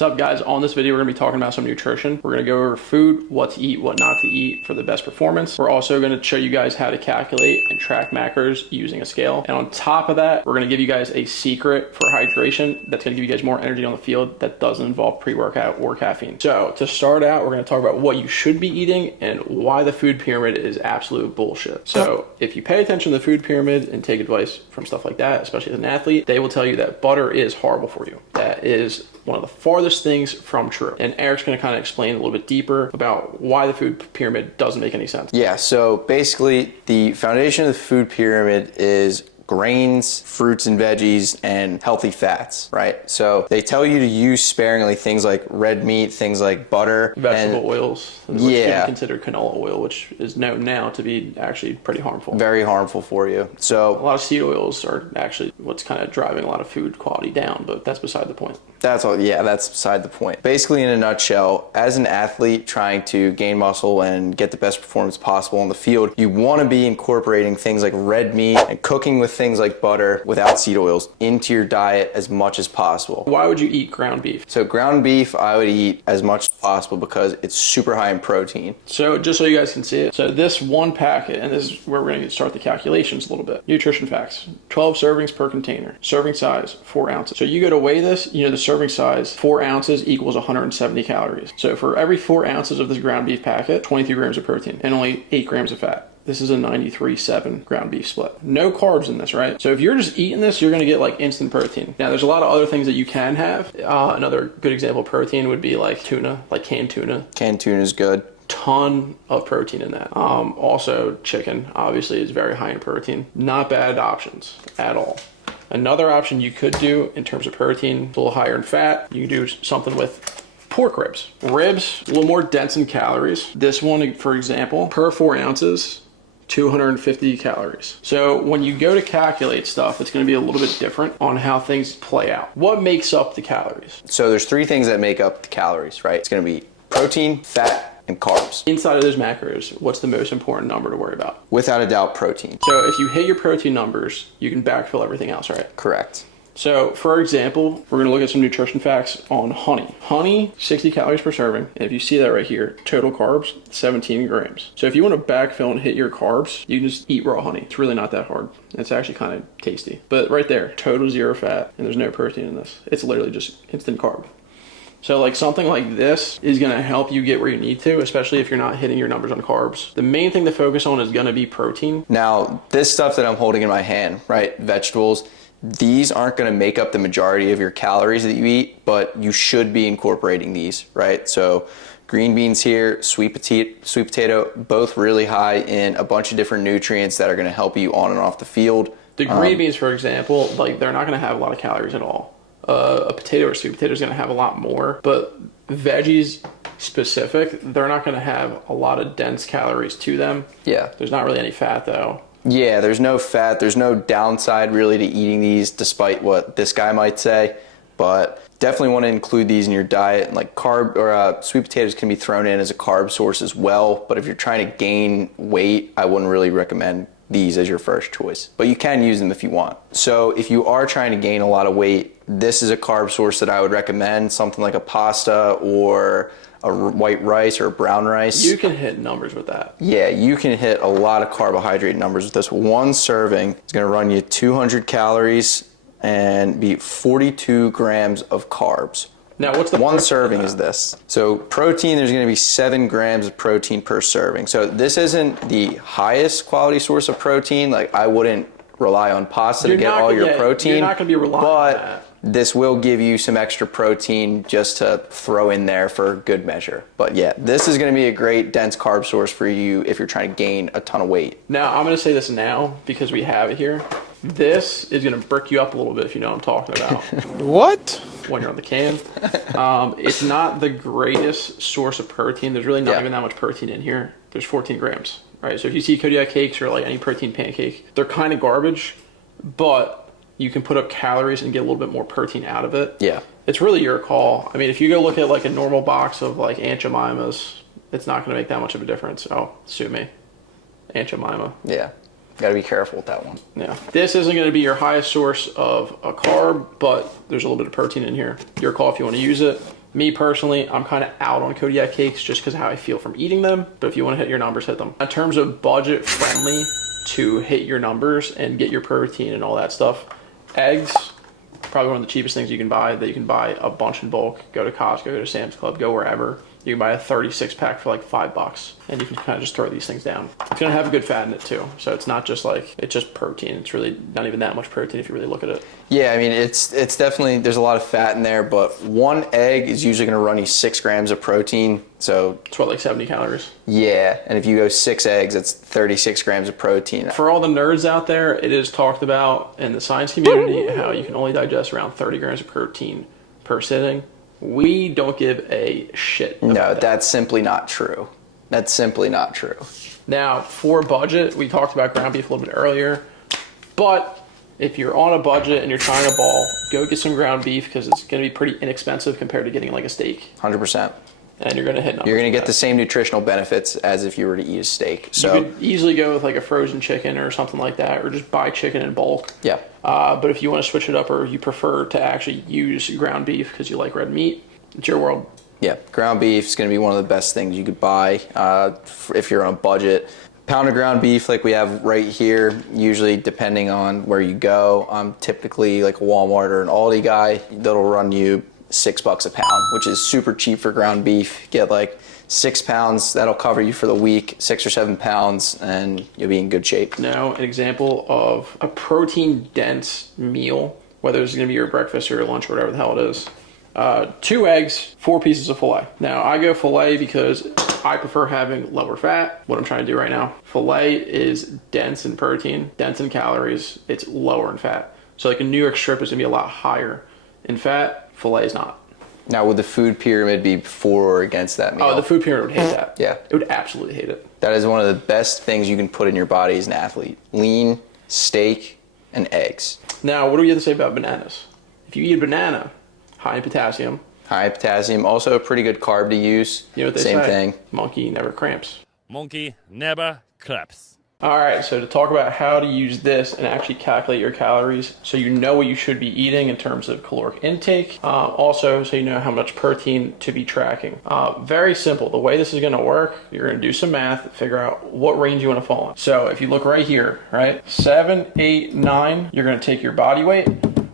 What's up, guys? On this video, we're gonna be talking about some nutrition. We're gonna go over food, what to eat, what not to eat for the best performance. We're also gonna show you guys how to calculate and track macros using a scale. And on top of that, we're gonna give you guys a secret for hydration that's gonna give you guys more energy on the field that doesn't involve pre-workout or caffeine. So to start out, we're gonna talk about what you should be eating and why the food pyramid is absolute bullshit. So if you pay attention to the food pyramid and take advice from stuff like that, especially as an athlete, they will tell you that butter is horrible for you. That is one of the farthest things from true. And Eric's going to kind of explain a little bit deeper about why the food pyramid doesn't make any sense. Yeah, so basically the foundation of the food pyramid is grains, fruits and veggies, and healthy fats, right? So they tell you to use sparingly things like red meat, things like butter. Vegetable oils, which is considered canola oil, which is known now to be actually pretty harmful. Very harmful for you. So a lot of seed oils are actually what's kind of driving a lot of food quality down, but that's beside the point. That's all, yeah, that's beside the point. Basically, in a nutshell, as an athlete trying to gain muscle and get the best performance possible on the field, you want to be incorporating things like red meat and cooking with things like butter without seed oils into your diet as much as possible. Why would you eat ground beef? So ground beef, I would eat as much as possible because it's super high in protein. So just so you guys can see it, so this one packet, and this is where we're going to start the calculations a little bit. Nutrition facts, 12 servings per container. Serving size, 4 ounces. So you go to weigh this, you know the serving size, 4 ounces equals 170 calories. So for every 4 ounces of this ground beef packet, 23 grams of protein and only 8 grams of fat. This is a 93-7 ground beef split. No carbs in this, right? So if you're just eating this, you're gonna get like instant protein. Now there's a lot of other things that you can have. Another good example of protein would be like tuna, like canned tuna. Canned tuna is good. Ton of protein in that. Also chicken, obviously, is very high in protein. Not bad options at all. Another option you could do in terms of protein, a little higher in fat, you can do something with pork ribs. Ribs, a little more dense in calories. This one, for example, per 4 ounces, 250 calories. So when you go to calculate stuff, it's going to be a little bit different on how things play out. What makes up the calories? So there's 3 things that make up the calories, right? It's going to be protein, fat, and carbs. Inside of those macros, what's the most important number to worry about? Without a doubt, protein. So if you hit your protein numbers, you can backfill everything else, right? Correct. So for example, we're gonna look at some nutrition facts on honey. Honey, 60 calories per serving. And if you see that right here, total carbs, 17 grams. So if you wanna backfill and hit your carbs, you can just eat raw honey. It's really not that hard. It's actually kind of tasty. But right there, total 0 fat, and there's no protein in this. It's literally just instant carb. So like something like this is gonna help you get where you need to, especially if you're not hitting your numbers on carbs. The main thing to focus on is gonna be protein. Now, this stuff that I'm holding in my hand, right, vegetables, these aren't gonna make up the majority of your calories that you eat, but you should be incorporating these, right? So green beans here, sweet potato, both really high in a bunch of different nutrients that are gonna help you on and off the field. The green beans, for example, like they're not gonna have a lot of calories at all. A potato or sweet potato is going to have a lot more, but veggies specific, they're not going to have a lot of dense calories to them. Yeah. There's not really any fat though. Yeah, there's no fat. There's no downside really to eating these, despite what this guy might say. But definitely want to include these in your diet. Like carb or sweet potatoes can be thrown in as a carb source as well. But if you're trying to gain weight, I wouldn't really recommend these as your first choice, but you can use them if you want. So if you are trying to gain a lot of weight, this is a carb source that I would recommend, something like a pasta or a white rice or a brown rice. You can hit numbers with that. Yeah, you can hit a lot of carbohydrate numbers with this. One serving is gonna run you 200 calories and be 42 grams of carbs. Now, what's the one serving is this? So protein, there's going to be 7 grams of protein per serving. So this isn't the highest quality source of protein. Like I wouldn't rely on pasta to get all your protein. You're not going to be relying on that. This will give you some extra protein just to throw in there for good measure. But yeah, this is going to be a great dense carb source for you if you're trying to gain a ton of weight. Now, I'm going to say this now because we have it here. This is going to brick you up a little bit if you know what I'm talking about. What? When you're on the can. It's not the greatest source of protein. There's really not even that much protein in here. There's 14 grams, right? So if you see Kodiak cakes or like any protein pancake, they're kind of garbage, but you can put up calories and get a little bit more protein out of it. Yeah. It's really your call. I mean, if you go look at like a normal box of like Aunt Jemima's, it's not going to make that much of a difference. Oh, sue me. Aunt Jemima. Yeah. Got to be careful with that one. Yeah. This isn't going to be your highest source of a carb, but there's a little bit of protein in here. Your call if you want to use it. Me personally, I'm kind of out on Kodiak cakes just because of how I feel from eating them. But if you want to hit your numbers, hit them. In terms of budget friendly to hit your numbers and get your protein and all that stuff, eggs, probably one of the cheapest things you can buy, that you can buy a bunch in bulk. Go to Costco, go to Sam's Club, go wherever. You can buy a 36 pack for like $5 and you can kind of just throw these things down. It's gonna have a good fat in it too. So it's not just like, it's just protein. It's really not even that much protein if you really look at it. Yeah, I mean, it's definitely, there's a lot of fat in there, but one egg is usually gonna run you 6 grams of protein. So it's what, like 70 calories? Yeah, and if you go 6 eggs, that's 36 grams of protein. For all the nerds out there, it is talked about in the science community how you can only digest around 30 grams of protein per sitting. We don't give a shit about that. That's simply not true. That's simply not true. Now, for budget, we talked about ground beef a little bit earlier, but if you're on a budget and you're trying to ball, go get some ground beef because it's going to be pretty inexpensive compared to getting like a steak. 100%. And you're going to hit numbers. You're going to get the same nutritional benefits as if you were to eat a steak. So you could easily go with like a frozen chicken or something like that, or just buy chicken in bulk. Yeah. But if you want to switch it up or you prefer to actually use ground beef because you like red meat, it's your world. Yeah, ground beef is going to be one of the best things you could buy if you're on a budget. Pound of ground beef like we have right here, usually depending on where you go. I'm typically like a Walmart or an Aldi guy. That'll run you $6 a pound, which is super cheap for ground beef. Get like 6 pounds, that'll cover you for the week, 6 or 7 pounds, and you'll be in good shape. Now, an example of a protein dense meal, whether it's gonna be your breakfast or your lunch or whatever the hell it is. 2 eggs, 4 pieces of filet. Now, I go filet because I prefer having lower fat, what I'm trying to do right now. Filet is dense in protein, dense in calories, it's lower in fat. So like a New York strip is gonna be a lot higher in fat. Filet is not. Now, would the food pyramid be for or against that meal? Oh, the food pyramid would hate that. Yeah. It would absolutely hate it. That is one of the best things you can put in your body as an athlete. Lean, steak, and eggs. Now, what do we have to say about bananas? If you eat a banana, high in potassium. High in potassium, also a pretty good carb to use. You know what they Same say? thing. Monkey never cramps. Monkey never claps. All right, so to talk about how to use this and actually calculate your calories so you know what you should be eating in terms of caloric intake, also so you know how much protein to be tracking. Very simple. The way this is going to work, you're going to do some math, figure out what range you want to fall in. So if you look right here, right, 7, 8, 9, you're going to take your body weight,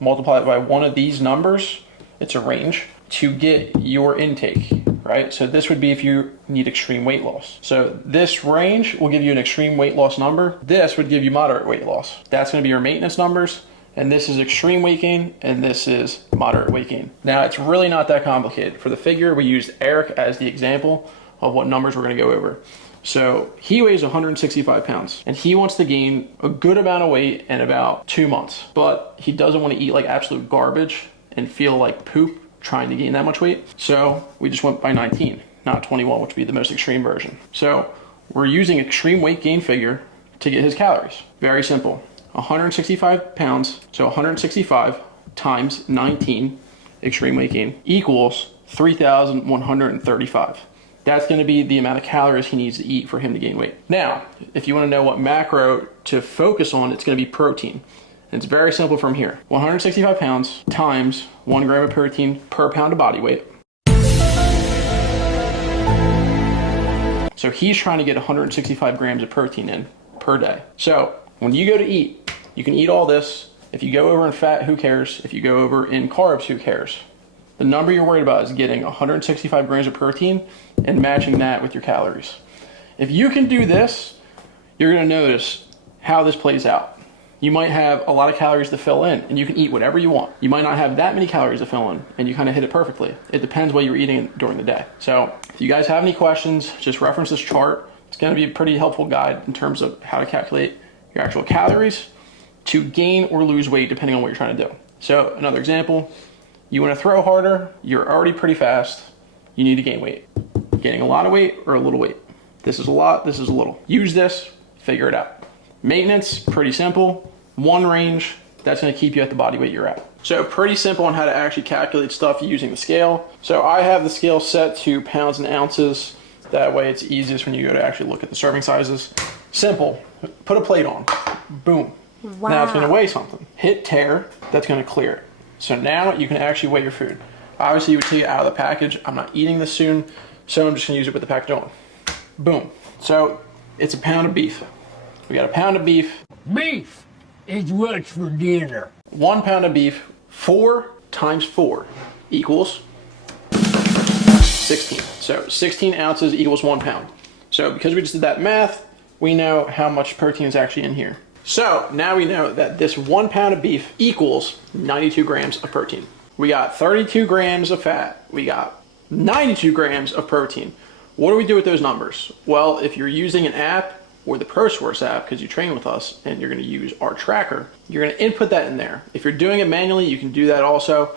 multiply it by one of these numbers, it's a range, to get your intake. Right? So this would be if you need extreme weight loss. So this range will give you an extreme weight loss number. This would give you moderate weight loss. That's going to be your maintenance numbers. And this is extreme weight gain, and this is moderate weight gain. Now, it's really not that complicated. For the figure, we used Eric as the example of what numbers we're going to go over. So he weighs 165 pounds, and he wants to gain a good amount of weight in about 2 months. But he doesn't want to eat like absolute garbage and feel like poop trying to gain that much weight. So we just went by 19, not 21, which would be the most extreme version. So we're using extreme weight gain figure to get his calories. Very simple. 165 pounds, so 165 times 19 extreme weight gain equals 3,135. That's going to be the amount of calories he needs to eat for him to gain weight. Now, if you want to know what macro to focus on, it's going to be protein. It's very simple from here. 165 pounds times 1 gram of protein per pound of body weight. So he's trying to get 165 grams of protein in per day. So when you go to eat, you can eat all this. If you go over in fat, who cares? If you go over in carbs, who cares? The number you're worried about is getting 165 grams of protein and matching that with your calories. If you can do this, you're gonna notice how this plays out. You might have a lot of calories to fill in, and you can eat whatever you want. You might not have that many calories to fill in, and you kind of hit it perfectly. It depends what you're eating during the day. So if you guys have any questions, just reference this chart. It's going to be a pretty helpful guide in terms of how to calculate your actual calories to gain or lose weight, depending on what you're trying to do. So another example, you want to throw harder, you're already pretty fast, you need to gain weight. Gaining a lot of weight or a little weight. This is a lot, this is a little. Use this, figure it out. Maintenance, pretty simple. One range, that's going to keep you at the body weight you're at. So pretty simple on how to actually calculate stuff using the scale. So I have the scale set to pounds and ounces. That way it's easiest when you go to actually look at the serving sizes. Simple. Put a plate on. Boom. Wow. Now it's going to weigh something. Hit tare, that's going to clear it. So now you can actually weigh your food. Obviously, you would take it out of the package. I'm not eating this soon, so I'm just gonna use it with the package on. Boom. So it's a pound of beef. We got a pound of beef. Beef is what's for dinner. 1 pound of beef, 4 times 4 equals 16. So 16 ounces equals 1 pound. So because we just did that math, we know how much protein is actually in here. So now we know that this 1 pound of beef equals 92 grams of protein. We got 32 grams of fat. We got 92 grams of protein. What do we do with those numbers? Well, if you're using an app or the ProSource app, because you train with us and you're gonna use our tracker, you're gonna input that in there. If you're doing it manually, you can do that also.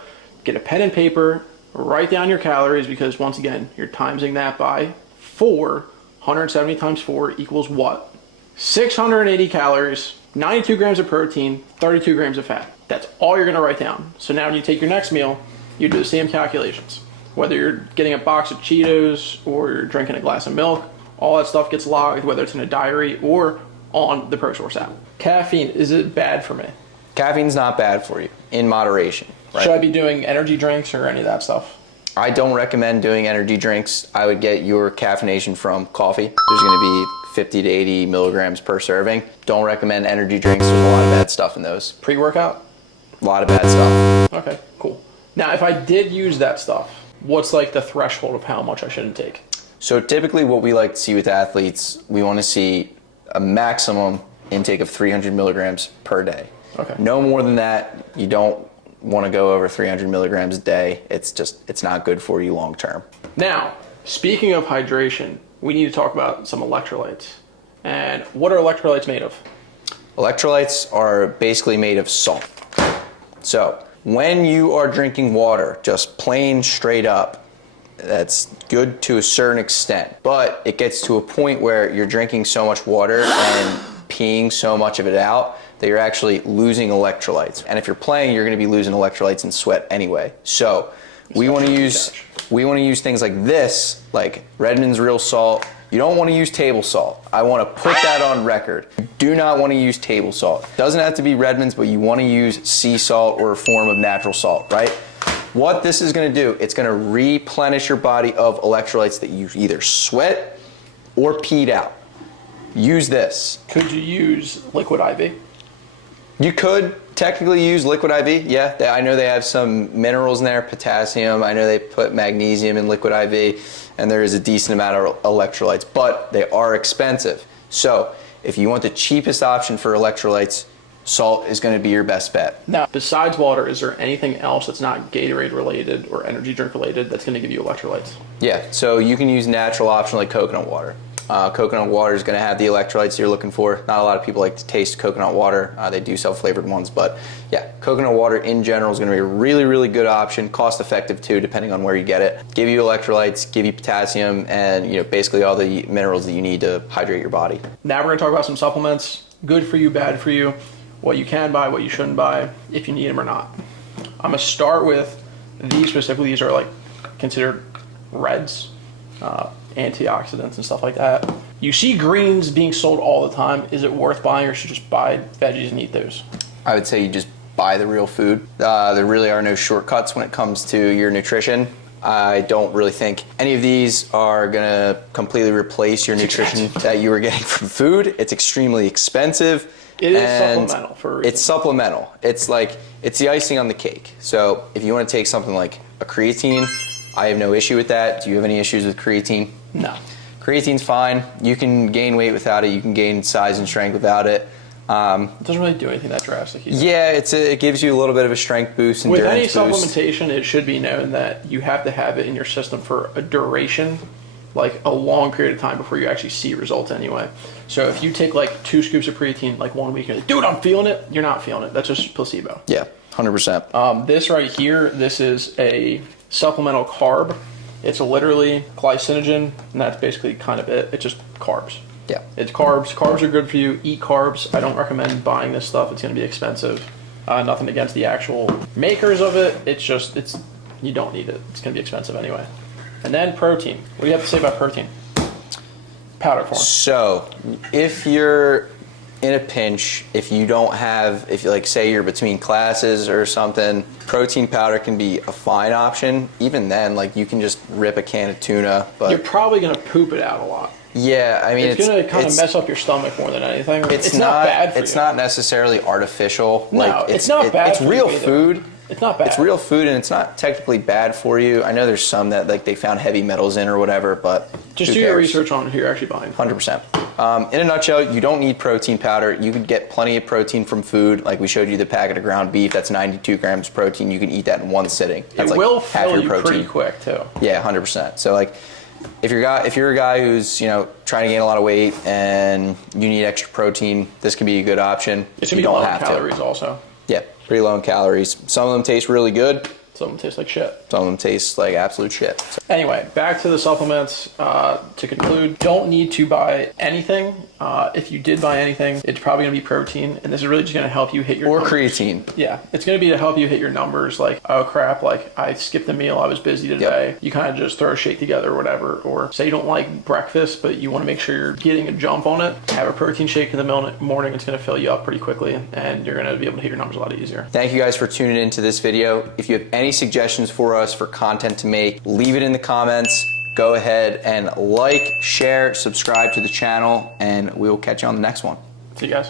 Get a pen and paper, write down your calories, because once again, you're timesing that by 4. 170 times 4 equals what? 680 calories, 92 grams of protein, 32 grams of fat. That's all you're gonna write down. So now when you take your next meal, you do the same calculations. Whether you're getting a box of Cheetos or you're drinking a glass of milk, all that stuff gets logged, whether it's in a diary or on the ProSource app. Caffeine, is it bad for me? Caffeine's not bad for you, in moderation. Right? Should I be doing energy drinks or any of that stuff? I don't recommend doing energy drinks. I would get your caffeination from coffee. There's gonna be 50 to 80 milligrams per serving. Don't recommend energy drinks. There's a lot of bad stuff in those. Pre-workout? A lot of bad stuff. Okay, cool. Now, if I did use that stuff, what's like the threshold of how much I shouldn't take? So typically what we like to see with athletes, we wanna see a maximum intake of 300 milligrams per day. Okay. No more than that. You don't want to go over 300 milligrams a day. It's not good for you long term. Now, speaking of hydration, we need to talk about some electrolytes. And what are electrolytes made of? Electrolytes are basically made of salt. So when you are drinking water, just plain straight up, that's good to a certain extent, but it gets to a point where you're drinking so much water and peeing so much of it out that you're actually losing electrolytes. And if you're playing, you're gonna be losing electrolytes in sweat anyway. So we wanna use things like this, like Redmond's Real Salt. You don't wanna use table salt. I wanna put that on record. You do not wanna use table salt. Doesn't have to be Redmond's, but you wanna use sea salt or a form of natural salt, right? What this is gonna do, it's gonna replenish your body of electrolytes that you either sweat or peed out. Use this. Could you use liquid IV? You could technically use liquid IV, yeah. I know they have some minerals in there, potassium. I know they put magnesium in liquid IV, and there is a decent amount of electrolytes, but they are expensive. So if you want the cheapest option for electrolytes, salt is gonna be your best bet. Now, besides water, is there anything else that's not Gatorade related or energy drink related that's gonna give you electrolytes? Yeah, so you can use natural option like coconut water. Coconut water is going to have the electrolytes you're looking for. Not a lot of people like to taste coconut water. They do sell flavored ones, but yeah, coconut water in general is going to be a really, really good option. Cost effective too, depending on where you get it. Give you electrolytes, give you potassium, and basically all the minerals that you need to hydrate your body. Now we're going to talk about some supplements. Good for you, bad for you. What you can buy, what you shouldn't buy, if you need them or not. I'm going to start with these specifically. These are like considered reds. Antioxidants and stuff like that. You see greens being sold all the time. Is it worth buying, or should you just buy veggies and eat those? I would say you just buy the real food. There really are no shortcuts when it comes to your nutrition. I don't really think any of these are gonna completely replace your nutrition that you were getting from food. It's extremely expensive. It is supplemental for a reason. It's supplemental. It's the icing on the cake. So if you want to take something like a creatine, I have no issue with that. Do you have any issues with creatine? No. Creatine's fine. You can gain weight without it. You can gain size and strength without it. It doesn't really do anything that drastic either. Yeah, it gives you a little bit of a strength boost, With endurance any boost. supplementation, it should be known that you have to have it in your system for a duration, like a long period of time before you actually see results anyway. So if you take like 2 scoops of creatine like 1 week and you're like, dude, I'm feeling it, you're not feeling it. That's just placebo. Yeah, 100%. This right here, this is a supplemental carb. It's literally glycinogen, and that's basically kind of it. It's just carbs. Yeah. It's carbs. Carbs are good for you. Eat carbs. I don't recommend buying this stuff. It's going to be expensive. Nothing against the actual makers of it. You don't need it. It's going to be expensive anyway. And then protein. What do you have to say about protein? Powder form. So if you're in a pinch, if you don't have, if you like say you're between classes or something, protein powder can be a fine option. Even then, like you can just rip a can of tuna, but you're probably gonna poop it out a lot. Yeah, I mean, it's gonna kind of mess up your stomach more than anything. It's not bad for you. It's not necessarily artificial. No, like, it's not bad. It's for real you either. food. It's not bad. It's real food, and it's not technically bad for you. I know there's some that like they found heavy metals in or whatever, but just do your research on who you're actually buying. 100%. In a nutshell, you don't need protein powder. You could get plenty of protein from food. Like we showed you the packet of ground beef. That's 92 grams of protein. You can eat that in one sitting. That's it like will half fill your you protein. pretty quick too. Yeah, 100%. So like, if you're a guy who's trying to gain a lot of weight and you need extra protein, this could be a good option. It's gonna be low in calories also. Yeah, pretty low in calories. Some of them taste really good. Some of them taste like shit. Some of them taste like absolute shit. So. Anyway, back to the supplements. To conclude, don't need to buy anything. If you did buy anything, it's probably gonna be protein, and this is really just gonna help you hit your numbers. Creatine. Yeah, it's gonna be to help you hit your numbers. Like, oh crap, like I skipped a meal, I was busy today. Yep. You kind of just throw a shake together or whatever. Or say you don't like breakfast, but you want to make sure you're getting a jump on it. Have a protein shake in the morning. It's gonna fill you up pretty quickly, and you're gonna be able to hit your numbers a lot easier. Thank you guys for tuning into this video. If you have any suggestions for us for content to make, leave it in the comments. Go ahead and like, share, subscribe to the channel, and we will catch you on the next one. See you guys.